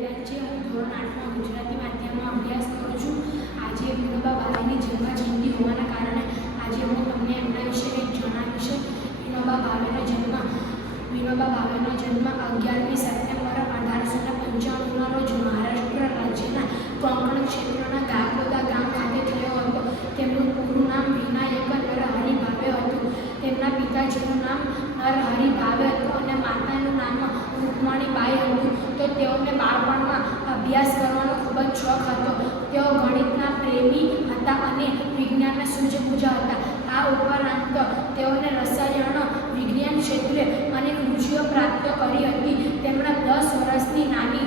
વિદ્યાર્થી છે। હું ધોરણ 8માં ગુજરાતી માધ્યમમાં અભ્યાસ કરું છું। આજે વિનોબા ભાવેની જન્મજયંતિ હોવાના કારણે આજે હું તમને એમના વિશે કંઈક જણાવીશ। વિનોબા ભાવેનો જન્મ 11મી સપ્ટેમ્બર 1895ના રોજ મહારાષ્ટ્ર રાજ્યના કોંકણ ક્ષેત્રના ગાગોદા ગામ ખાતે થયો હતો। તેમનું પૂરું નામ વિનાયક નરહરિ ભાવે હતું। તેમના પિતાજીનું નામ નરહરિ ભાવે હતું અને માતાનું નામ રૂકમણીબાઈ હતું। તો તેઓને બાળપણમાં અભ્યાસ કરવાનો ખૂબ જ શોખ હતો। તેઓ ગણિતના પ્રેમી હતા અને વિજ્ઞાનના સૂઝબૂઝ હતા। આ ઉપરાંત તેઓને રસાયણ વિજ્ઞાન ક્ષેત્રે અનેક રુચિઓ પ્રાપ્ત કરી હતી। તેમણે 10 વર્ષની નાની